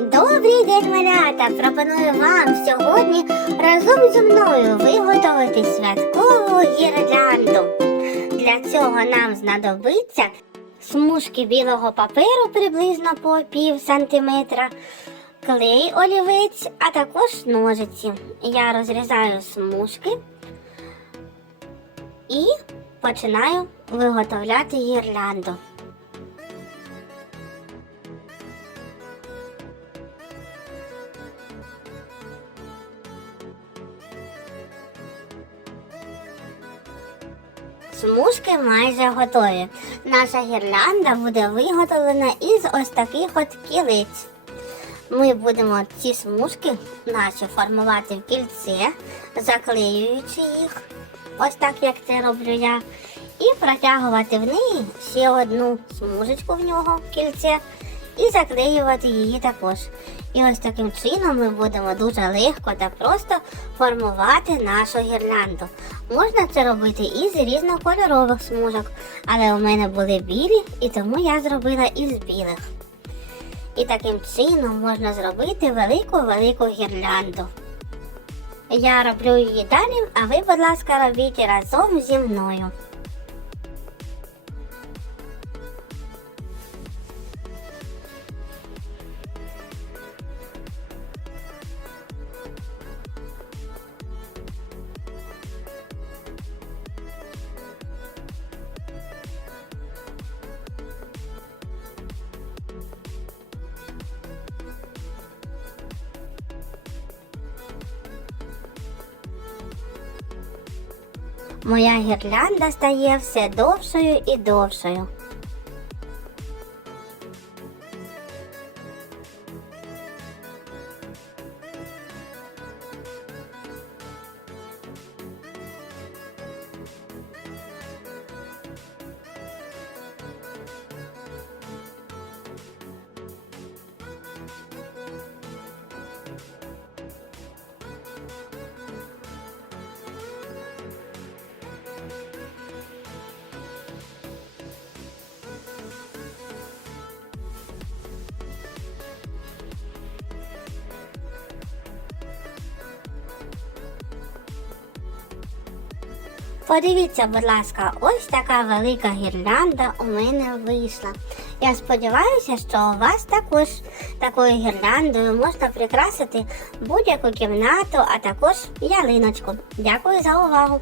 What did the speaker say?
Добрий день, малята! Пропоную вам сьогодні разом зі мною виготовити святкову гірлянду. Для цього нам знадобиться смужки білого паперу приблизно по пів сантиметра, клей олівець, а також ножиці. Я розрізаю смужки і починаю виготовляти гірлянду. Смужки майже готові. Наша гірлянда буде виготовлена із ось таких от кілиць. Ми будемо ці смужки наші формувати в кільце, заклеюючи їх, ось так як це роблю я, і протягувати в неї ще одну смужечку в нього в кільце і заклеювати її також. І ось таким чином ми будемо дуже легко та просто формувати нашу гірлянду. Можна це робити із різнокольорових смужок, але у мене були білі, і тому я зробила із білих. І таким чином можна зробити велику-велику гірлянду. Я роблю її далі, а ви, будь ласка, робіть разом зі мною. Моя гірлянда стає все довшою і довшою. Подивіться, будь ласка, ось така велика гірлянда у мене вийшла. Я сподіваюся, що у вас також такою гірляндою можна прикрасити будь-яку кімнату, а також ялиночку. Дякую за увагу!